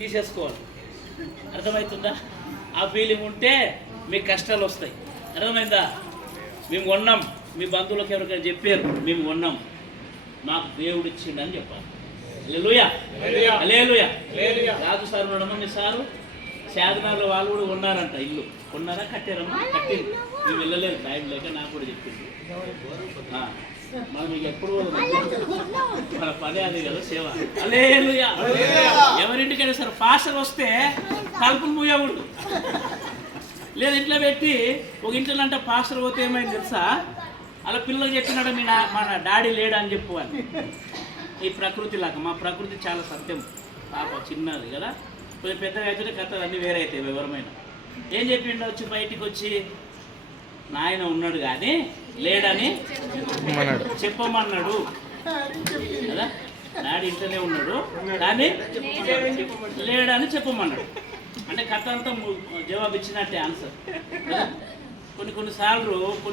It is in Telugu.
తీసేసుకోవాలి. అర్థమవుతుందా? ఆ ఫీలింగ్ ఉంటే మీకు కష్టాలు వస్తాయి. అర్థమైందా? మేము కొన్నాం, మీ బంధువులకు ఎవరికైనా చెప్పారు మేము కొన్నాం, మాకు దేవుడు ఇచ్చిండని చెప్పాలి. హల్లెలూయా, హల్లెలూయా. రాజు సార్ ఉన్నాడమ్మా, మీ సారు శాదనాలు వాళ్ళు కూడా ఉన్నారంట. ఇల్లు కొన్నారా, కట్టారమ్మా? కట్టింది. మేము వెళ్ళలేదు, టైం లేక నాకు కూడా చెప్పింది. మనం మీకు ఎప్పుడు మన పని అది కదా, సేవ. హల్లెలూయా. ఎవరింటికైనా సరే పాస్టర్ వస్తే తలుపులు మూయకూడదు. లేదు ఇంట్లో పెట్టి ఒక ఇంట్లో అంటే పాస్టర్ పోతే ఏమైంది తెలుసా, అలా పిల్లలు చెప్పినాడు మన డాడీ లేడా అని చెప్పుకోవాలి. ఈ ప్రకృతి లాగా మా ప్రకృతి చాలా సత్యం. పాప చిన్నది కదా, కొంచెం పెద్దగా అయితే కథలు అన్నీ వేరే అవుతాయి. వివరమైన ఏం చెప్పిండు, వచ్చి బయటికి వచ్చి నాయన ఉన్నాడు కానీ లేడని చెప్పమన్నాడు కదా. డాడీ ఇంట్లోనే ఉన్నాడు కానీ లేడని చెప్పమన్నాడు. అంటే కథ అంతా జవాబు ఇచ్చినట్టే ఆన్సర్. కొన్నిసార్లు